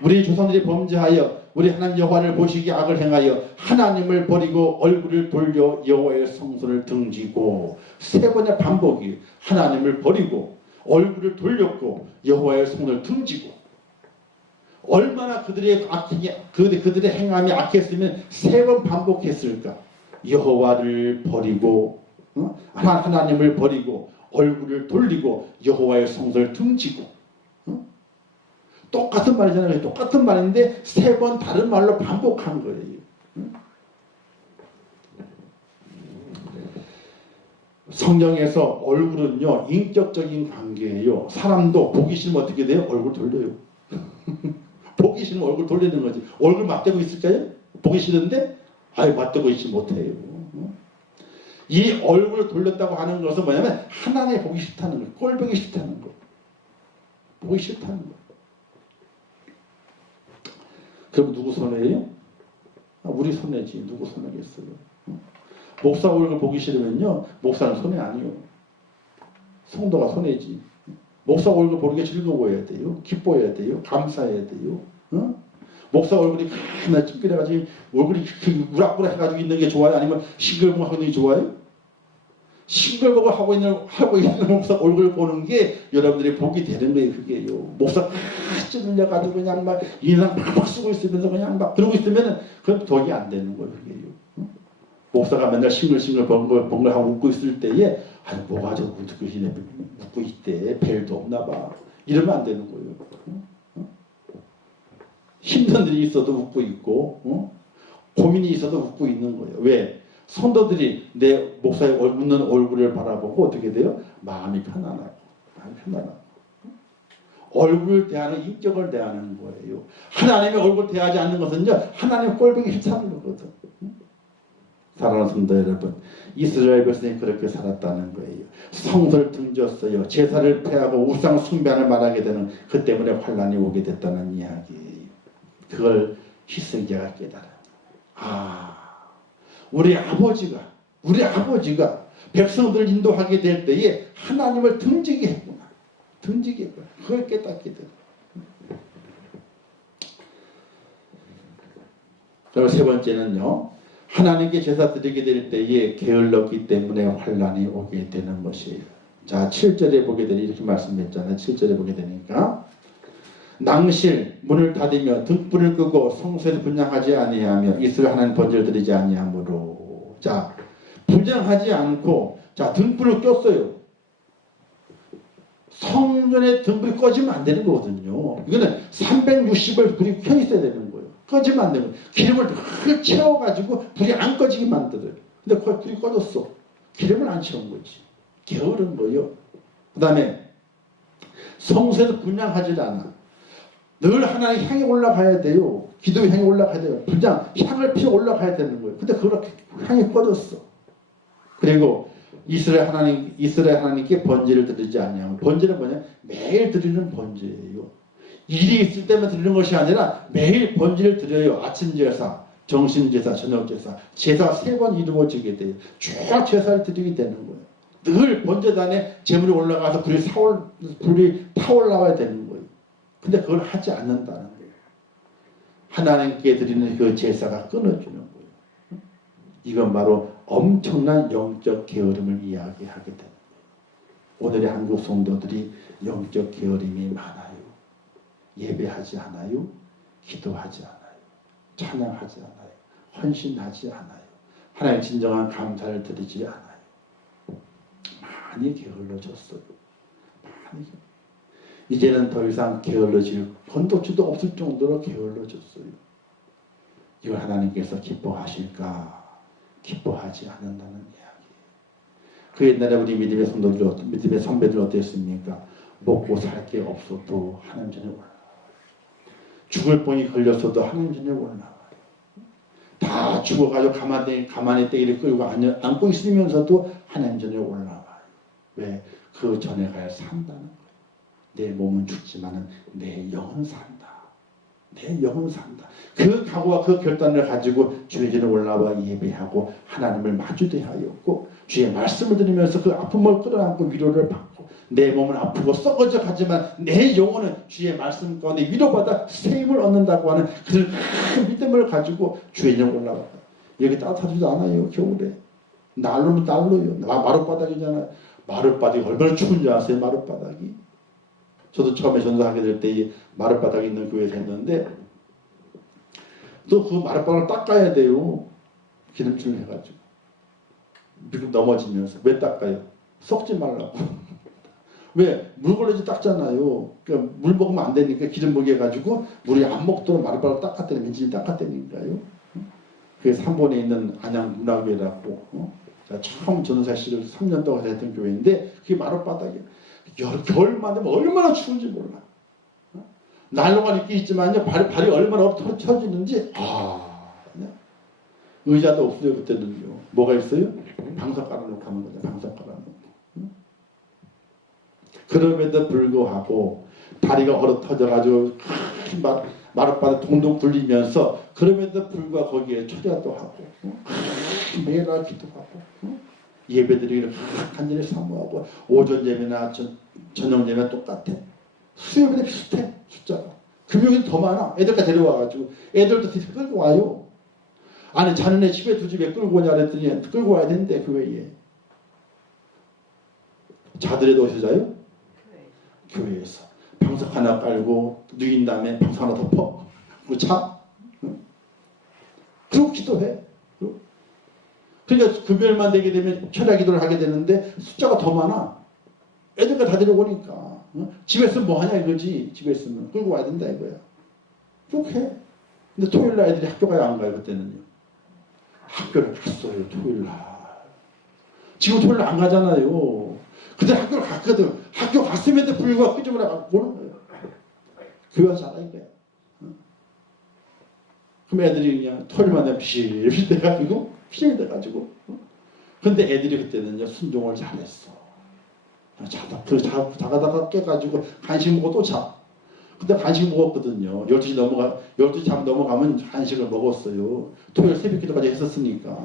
우리 조상들이 범죄하여 우리 하나님 여호와를 보시기 악을 행하여 하나님을 버리고 얼굴을 돌려 여호와의 성소를 등지고 세 번의 반복이 하나님을 버리고 얼굴을 돌렸고 여호와의 성소를 등지고 얼마나 그들의 행함이 악했으면 세 번 반복했을까? 여호와를 버리고 하나님을 버리고 얼굴을 돌리고 여호와의 성소를 등지고 똑같은 말이잖아요. 똑같은 말인데 세 번 다른 말로 반복한 거예요. 성경에서 얼굴은요 인격적인 관계예요. 사람도 보기 싫으면 어떻게 돼요? 얼굴 돌려요. 보기 싫으면 얼굴 돌리는 거지. 얼굴 맞대고 있을까요? 보기 싫은데 맞대고 있지 못해요. 이 얼굴을 돌렸다고 하는 것은 뭐냐면 하나님 보기 싫다는 거예요. 꼴보기 싫다는 거예요. 보기 싫다는 거예요. 그럼 누구 손해예요? 우리 손해지. 누구 손해겠어요? 목사 얼굴 보기 싫으면요 목사는 손해 아니에요. 성도가 손해지. 목사 얼굴 보는 게 즐거워야 돼요. 기뻐해야 돼요. 감사해야 돼요. 목사 얼굴이 하나 찌그려가지고 얼굴이 우락부락 해가지고 있는 게 좋아요? 아니면 싱글벙글 하는 게 좋아요? 싱글벙글 하고 있는 목사 얼굴 보는 게 여러분들이 복이 되는 거예요. 그게요. 목사 찌들려가지고 그냥 막 인상 팍팍 쓰고 있으면서 그냥 막 그러고 있으면 그건 덕이 안 되는 거예요. 그게요. 목사가 맨날 싱글벙글 하고 웃고 있을 때에 뭐가 저 웃고 있대. 벨도 없나 봐. 이러면 안 되는 거예요. 힘든 일이 있어도 웃고 있고 고민이 있어도 웃고 있는 거예요. 왜? 성도들이 내 목사의 웃는 얼굴을 바라보고 어떻게 돼요? 마음이 편안하고 얼굴을 대하는 인격을 대하는 거예요. 하나님의 얼굴 대하지 않는 것은요 하나님의 꼴보기 싫다는 거거든. 사랑하는 성도 여러분, 이스라엘 백성이 그렇게 살았다는 거예요. 성소를 등졌어요. 제사를 폐하고 우상 숭배를 말하게 되는 그 때문에 환란이 오게 됐다는 이야기예요. 그걸 희생자가 깨달아요. 우리 아버지가 백성들을 인도하게 될 때에 하나님을 등지게 했구나. 등지게 그걸 깨닫게 돼. 그리고 세 번째는요. 하나님께 제사 드리게 될 때에 게을렀기 때문에 환난이 오게 되는 것이에요. 자, 7절에 보게 되니 이렇게 말씀했잖아요. 7절에 보게 되니까 낭실 문을 닫으며 등불을 끄고 성소에서 분향하지 아니하며 이스라엘 하나님 번제를 드리지 아니하므로. 자, 분향하지 않고 자 등불을 꼈어요. 성전에 등불이 꺼지면 안 되는 거거든요. 이거는 360을 불이 켜 있어야 되는 거예요. 꺼지면 안 되는 거예요. 기름을 늘 채워가지고 불이 안 꺼지게 만들어요. 근데 불이 꺼졌어. 기름을 안 채운 거지. 게으른 거예요. 그 다음에 성소에서 분향하지 않아. 늘 하나님 향해 올라가야 돼요. 기도 향해 올라가야 돼요. 분향, 향을 피워 올라가야 되는 거예요. 근데 그렇게 향이 꺼졌어. 그리고 이스라엘 하나님께 번제를 드리지 아니하고. 번제는 뭐냐? 매일 드리는 번제예요. 일이 있을 때만 드리는 것이 아니라 매일 번제를 드려요. 아침 제사, 정신 제사, 저녁 제사. 제사 3번 이루어지게 돼요. 쭉 제사를 드리게 되는 거예요. 늘 번제단에 제물이 올라가서 불이 타올라와야 되는 거예요. 근데 그걸 하지 않는다는 거예요. 하나님께 드리는 그 제사가 끊어지는 거예요. 이건 바로 엄청난 영적 게으름을 이야기하게 됩니다. 오늘의 한국 성도들이 영적 게으름이 많아요. 예배하지 않아요. 기도하지 않아요. 찬양하지 않아요. 헌신하지 않아요. 하나님 진정한 감사를 드리지 않아요. 많이 게을러졌어요. 많이. 이제는 더 이상 게을러질 건덕지도 없을 정도로 게을러졌어요. 이걸 하나님께서 기뻐하실까? 기뻐하지 않는다는 이야기. 그 옛날에 우리 믿음의 성도들, 믿음의 선배들 어땠습니까? 먹고 살 게 없어도 하나님 전에 올라와요. 죽을 뻔히 걸렸어도 하나님 전에 올라와요. 다 죽어가지고 가만히 떼기를 끌고 안고 있으면서도 하나님 전에 올라와요. 왜? 그 전에 가야 산다는 거예요. 내 몸은 죽지만은 내 영은 산다. 내 영은 산다. 그 각오와 그 결단을 가지고 주의 전에 올라와 예배하고 하나님을 마주대하였고 주의 말씀을 들으면서 그 아픔을 끌어안고 위로를 받고 내 몸은 아프고 썩어져 가지만 내 영혼은 주의 말씀 가운데 위로받아 새 힘을 얻는다고 하는 그 믿음을 가지고 주의 전에 올라왔다. 여기 따뜻하지도 않아요. 겨울에. 난로는 난로요. 마룻바닥이잖아요. 마룻바닥이 얼마나 추운지 아세요? 마룻바닥이. 저도 처음에 전도하게 될 때 마룻바닥이 있는 교회에서 했는데 또 그 마룻바닥을 닦아야 돼요. 기름칠을 해가지고. 미국 넘어지면서. 왜 닦아요? 썩지 말라고. 왜? 물 걸레질 닦잖아요. 그러니까 물 먹으면 안 되니까 기름 먹이 해가지고 물이 안 먹도록 마룻바닥을 닦았다는 왠지 닦았다니까요. 그게 삼본에 있는 안양문화교회라고. 제가 처음 전도사실을 3년 동안 했던 교회인데 그게 마룻바닥이에요. 겨울만 되면 얼마나 추운지 몰라. 난로가 있긴 있지만요. 발이 얼마나 터지는지. 의자도 없어요. 그때는요. 뭐가 있어요? 방석 깔아놓고 하는 거죠. 방석 깔아놓고. 그럼에도 불구하고 다리가 얼어 터져가지고 마룻바닥 동동 굴리면서 그럼에도 불구하고 거기에 초자도 하고 매일 기도하고 예배드리기를 간절히 사모하고 오전 예배나 저녁 예배나 똑같아. 수요일에 비슷해. 숫자가. 금요일은 더 많아. 애들까지 데려와가지고 애들도 끌고 와요. 아니 자는 애 집에 두지 왜 끌고 오냐 그랬더니 끌고 와야 되는데 교회에. 자들에도 어디서 자요? 교회에서. 방석 하나 깔고 누인 다음에 방석 하나 덮어. 그리고 자. 그리고 기도해. 그러니까 금요일만 되게 되면 철야 기도를 하게 되는데 숫자가 더 많아. 애들과 다 데려오니까. 집에 있으면 뭐 하냐 이거지. 집에 있으면 끌고 와야 된다 이거야. 그렇게 해. 근데 토요일날 애들이 학교 가야 안 가요. 그때는요. 학교를 갔어요. 토요일날. 지금 토요일날 안 가잖아요. 근데 학교를 갔거든. 학교 갔음에도 불구하고 끄집어내고 오는 거예요. 교회 와서 자라 이거야. 그럼 애들이 그냥 토요일만 되면 비실비실 돼가지고 피해 돼가지고. 근데 애들이 그때는요 순종을 잘했어. 자다가 깨가지고 간식 먹고 또 자. 근데 간식 먹었거든요. 12시 잠 넘어가면 간식을 먹었어요. 토요일 새벽 기도까지 했었으니까.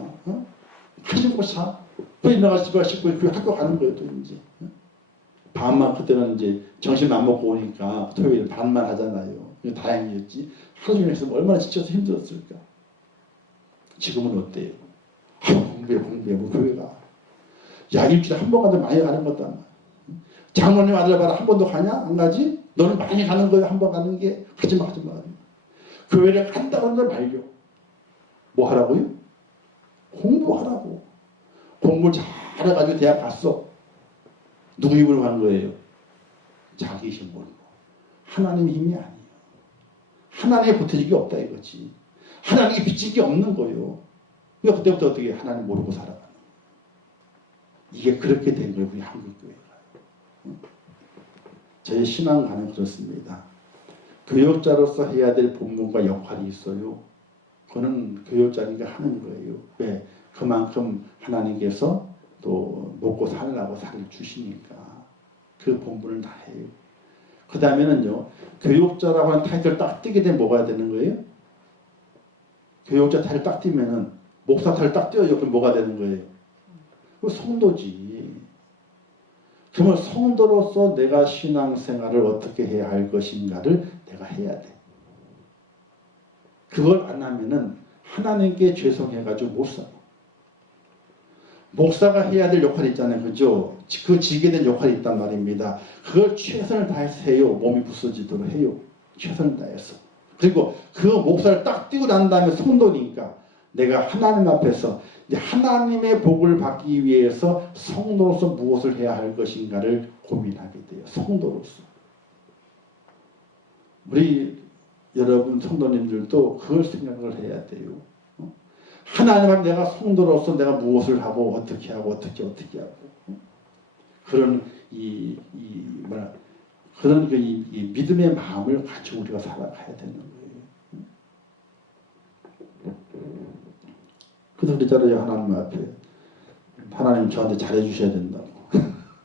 간식 먹고 자. 또 일어나가 집에 씻고 그 학교 가는 거예요 또 이제. 반만 그때는 이제 점심 안 먹고 오니까 토요일 반만 하잖아요. 다행이었지. 하루 종일 했으면 얼마나 지쳐서 힘들었을까. 지금은 어때요? 공부해 뭐 교회가. 야 일주일에 한 번 가도 많이 가는 것도 안 가. 장모님 아들 봐라 한 번도 가냐? 안 가지? 너는 많이 가는 거야 한 번 가는 게. 하지마. 교회를 간다는 걸 말려. 뭐 하라고요? 공부하라고. 공부를 잘해가지고 대학 갔어. 누구 힘으로 간 거예요? 자기 힘으로. 하나님 힘이 아니에요. 하나님의 보태직이 없다 이거지. 하나님의 빚직이 없는 거예요. 그러니까 그때부터 어떻게 하나님 모르고 살아가는 거예요. 이게 그렇게 된 거예요. 우리 한국교회가. 저희 신앙관은 그렇습니다. 교역자로서 해야 될 본분과 역할이 있어요. 그거는 교역자니까 하는 거예요. 왜? 그만큼 하나님께서 또 먹고 살라고 살을 주시니까 그 본분을 다 해요. 그 다음에는요, 교역자라고 하는 타이틀을 딱 띄게 되면 뭐가 되는 거예요? 교역자 타이틀 딱 띄면은 목사 타이틀 딱 띄어요. 그럼 뭐가 되는 거예요? 그 성도지. 그러면 성도로서 내가 신앙생활을 어떻게 해야 할 것인가를 내가 해야 돼. 그걸 안 하면은 하나님께 죄송해가지고 못 살아. 목사가 해야 될 역할이 있잖아요. 그죠? 그 지게 된 역할이 있단 말입니다. 그걸 최선을 다해서 해요. 몸이 부서지도록 해요. 최선을 다해서. 그리고 그 목사를 딱 띄고 난 다음에 성도니까 내가 하나님 앞에서 하나님의 복을 받기 위해서 성도로서 무엇을 해야 할 것인가를 고민하게 돼요. 성도로서. 우리 여러분 성도님들도 그걸 생각을 해야 돼요. 하나님 앞에 내가 성도로서 내가 무엇을 하고 어떻게 하고 그런 그런 이 믿음의 마음을 가지고 우리가 살아가야 되는 거예요. 그래서 그랬잖아요. 하나님 앞에 하나님 저한테 잘해주셔야 된다고.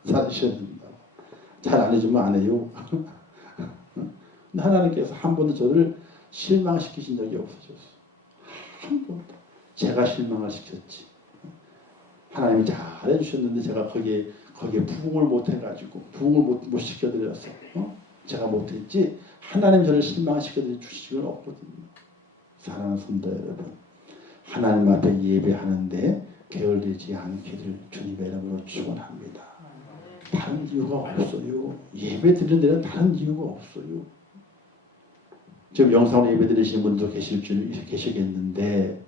잘해주셔야 된다고. 잘 안 해주면 안 해요. 근데 하나님께서 한 번도 저를 실망시키신 적이 없으셨어요. 한 번도. 제가 실망을 시켰지. 하나님이 잘해주셨는데 제가 거기에 부응을 못해가지고 부응을 못 시켜드렸어. 제가 못했지. 하나님 저를 실망시켜드릴 주식은 없거든요. 사랑하는 성도 여러분, 하나님 앞에 예배하는데 게을리지 않기를 주님의 이름으로 축원합니다. 다른 이유가 없어요. 예배 드리는 데는 다른 이유가 없어요. 지금 영상으로 예배 드리시는 분도 계시겠는데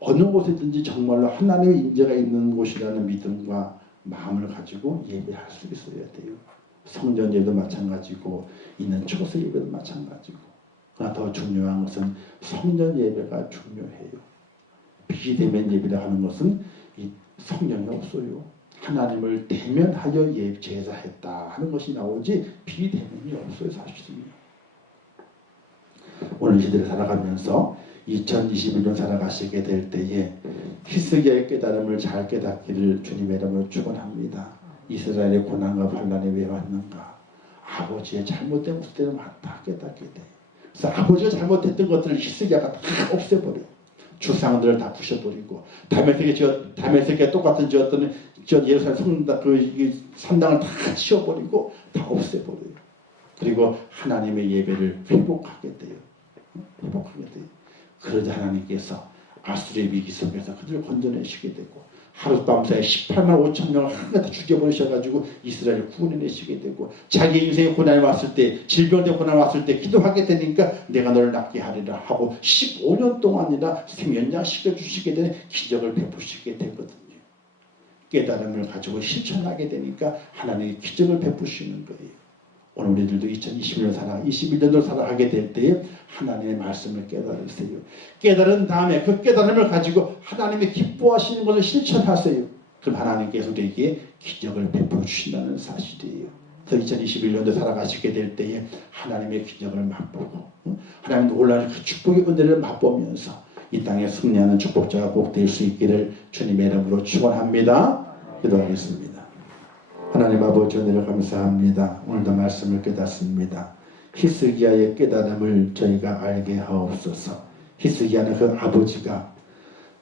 어느 곳에든지 정말로 하나님의 인재가 있는 곳이라는 믿음과 마음을 가지고 예배할 수 있어야 돼요. 성전 예배도 마찬가지고 있는 초서 예배도 마찬가지고. 그러나 더 중요한 것은 성전 예배가 중요해요. 비대면 예배를 하는 것은 이 성령이 없어요. 하나님을 대면하여 제사했다 하는 것이 나오지 비대면이 없어요. 사실은. 오늘 시대를 살아가면서 2021년 살아가시게 될 때에 히스기야의 깨달음을 잘 깨닫기를 주님의 이름으로 축원합니다. 이스라엘의 고난과 환난이 왜 왔는가? 아버지의 잘못된 모습들을 다 깨닫게 돼. 그래서 아버지가 잘못했던 것들을 히스기야가 다 없애버려. 주상들을 다 부셔버리고 다메섹에 똑같은 지었던 예루살렘 산당을 다 치워버리고 다 없애버려요. 그리고 하나님의 예배를 회복하게 돼요. 그러자 하나님께서 아수르의 위기 속에서 그들을 건져내시게 되고 하룻밤사이 18만 5천 명을 한데 다 죽여버리셔가지고 이스라엘을 구원해내시게 되고 자기 인생의 고난이 왔을 때 질병의 고난이 왔을 때 기도하게 되니까 내가 너를 낫게 하리라 하고 15년 동안이나 생연장시켜 주시게 되는 기적을 베푸시게 되거든요. 깨달음을 가지고 실천하게 되니까 하나님이 기적을 베푸시는 거예요. 오늘 우리들도 2021년을 살아가게 될 때에 하나님의 말씀을 깨달으세요. 깨달은 다음에 그 깨달음을 가지고 하나님이 기뻐하시는 것을 실천하세요. 그럼 하나님께서 우리에게 기적을 베풀어 주신다는 사실이에요. 그래서 2021년도 살아가시게 될 때에 하나님의 기적을 맛보고 하나님 놀라운 그 축복의 은혜를 맛보면서 이 땅에 승리하는 축복자가 꼭 될 수 있기를 주님의 이름으로 축원합니다. 기도하겠습니다. 하나님 아버지 은혜를 감사합니다. 오늘도 말씀을 깨닫습니다. 히스기야의 깨달음을 저희가 알게 하옵소서. 히스기야는 그 아버지가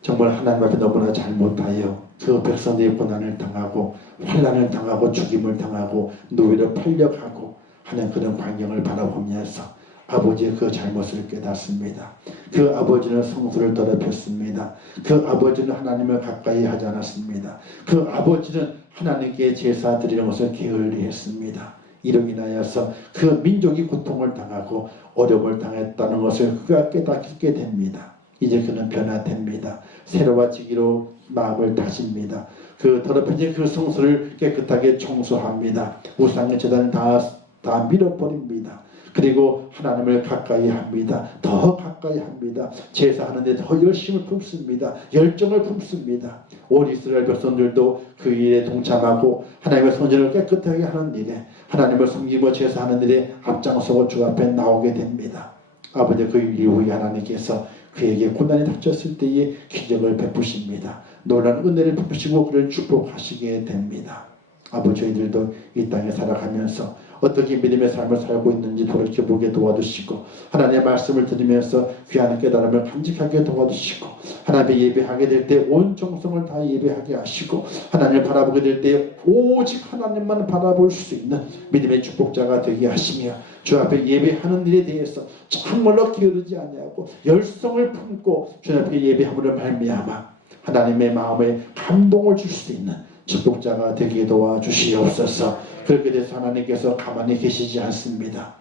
정말 하나님 앞에 너무나 잘못하여 그 백성들이 고난을 당하고 환난을 당하고 죽임을 당하고 노예로 팔려가고 하는 그런 광경을 바라보면서 아버지의 그 잘못을 깨닫습니다. 그 아버지는 성소를 더럽혔습니다. 그 아버지는 하나님을 가까이 하지 않았습니다. 그 아버지는 하나님께 제사 드리는 것을 게을리했습니다. 이로 인하여서 그 민족이 고통을 당하고 어려움을 당했다는 것을 그가 깨닫게 됩니다. 이제 그는 변화됩니다. 새로워지기로 마음을 다집니다. 그 더럽혀진 그 성소를 깨끗하게 청소합니다. 우상의 제단을 다 밀어버립니다. 그리고 하나님을 가까이 합니다. 더 가까이 합니다. 제사하는데 더 열심을 품습니다. 열정을 품습니다. 온 이스라엘 백성들도 그 일에 동참하고 하나님의 성전을 깨끗하게 하는 일에 하나님을 섬기고 제사하는 일에 앞장서고 주 앞에 나오게 됩니다. 아버지 그 이후에 하나님께서 그에게 고난이 닥쳤을 때에 기적을 베푸십니다. 놀라운 은혜를 베푸시고 그를 축복하시게 됩니다. 아버지 저희들도 이 땅에 살아가면서 어떻게 믿음의 삶을 살고 있는지 돌이켜보게 도와주시고 하나님의 말씀을 들으면서 귀한 깨달음을 간직하게 도와주시고 하나님의 예배하게 될 때 온 정성을 다 예배하게 하시고 하나님을 바라보게 될 때 오직 하나님만 바라볼 수 있는 믿음의 축복자가 되게 하시며 주 앞에 예배하는 일에 대해서 참말로 게으르지 아니하고 열성을 품고 주 앞에 예배함으로 말미암아 하나님의 마음에 감동을 줄 수 있는 축복자가 되게 도와주시옵소서. 그렇게 돼서 하나님께서 가만히 계시지 않습니다.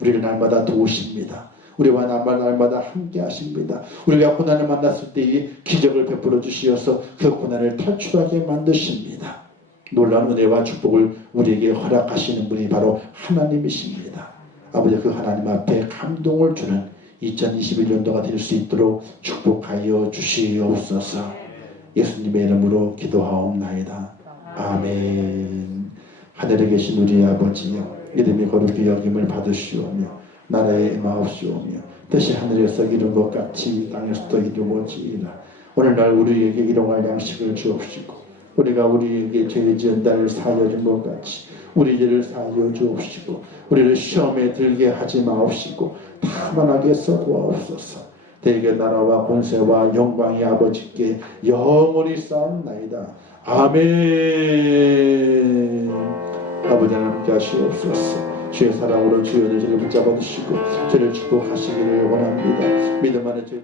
우리를 날마다 도우십니다. 우리와 날마다 함께 하십니다. 우리가 고난을 만났을 때에 기적을 베풀어 주시어서 그 고난을 탈출하게 만드십니다. 놀라운 은혜와 축복을 우리에게 허락하시는 분이 바로 하나님이십니다. 아버지 그 하나님 앞에 감동을 주는 2021년도가 될 수 있도록 축복하여 주시옵소서. 예수님의 이름으로 기도하옵나이다. 아멘. 하늘에 계신 우리 아버지여, 이름이 거룩히 여김을 받으시오며 나라에 임하옵시오며 뜻이 하늘에서 이룬 것 같이 땅에서도 이루어지이다. 오늘날 우리에게 일용할 양식을 주옵시고 우리가 우리에게 죄 지은 자를 사하여 준 것 같이 우리 죄를 사하여 주옵시고 우리를 시험에 들게 하지 마옵시고 다만 하게 써 도와옵소서. 대개 나라와 권세와 영광이 아버지께 영원히 쌓옵나이다. 아멘. 아버지 하나님 함께 하시옵소서. 주의 사랑으로 주의 은혜를 붙잡아 주시고 저를 축복하시기를 원합니다. 믿음 안에 저희를